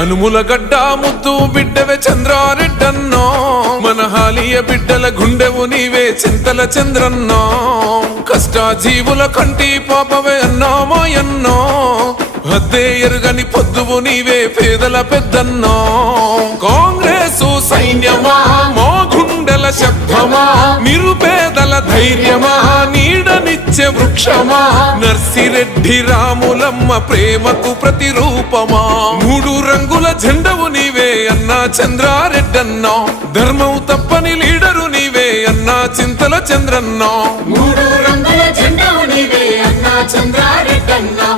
అనుములగడ్డ ముద్దు బిడ్డవే చంద్రారెడ్డన్నో, మన హాలియ బిడ్డల గుండెవు నీవే చింతల చంద్రన్నో, కష్టాజీవుల కంటి పాపవే అన్నామాయన్నో, హద్దే ఎరుగని పొద్దువు నీవే పేదల పెద్దన్నో. కాంగ్రెసు సైన్యమా మో గుండెల శబ్దమా, నిరుపేదల ధైర్యమా నీడనిచ్చే వృక్షమా, నర్సిరెడ్డి రాములమ్మ ప్రేమకు ప్రతిరూపమా, మూడు రంగుల జెండవు నీవే అన్నా చంద్రారెడ్డన్నో, ధర్మం తప్పని లీడరు నీవే అన్నా చింతల చంద్రన్నో, మూడు రంగుల జెండవు నీవే అన్నా చంద్రారెడ్డన్నో.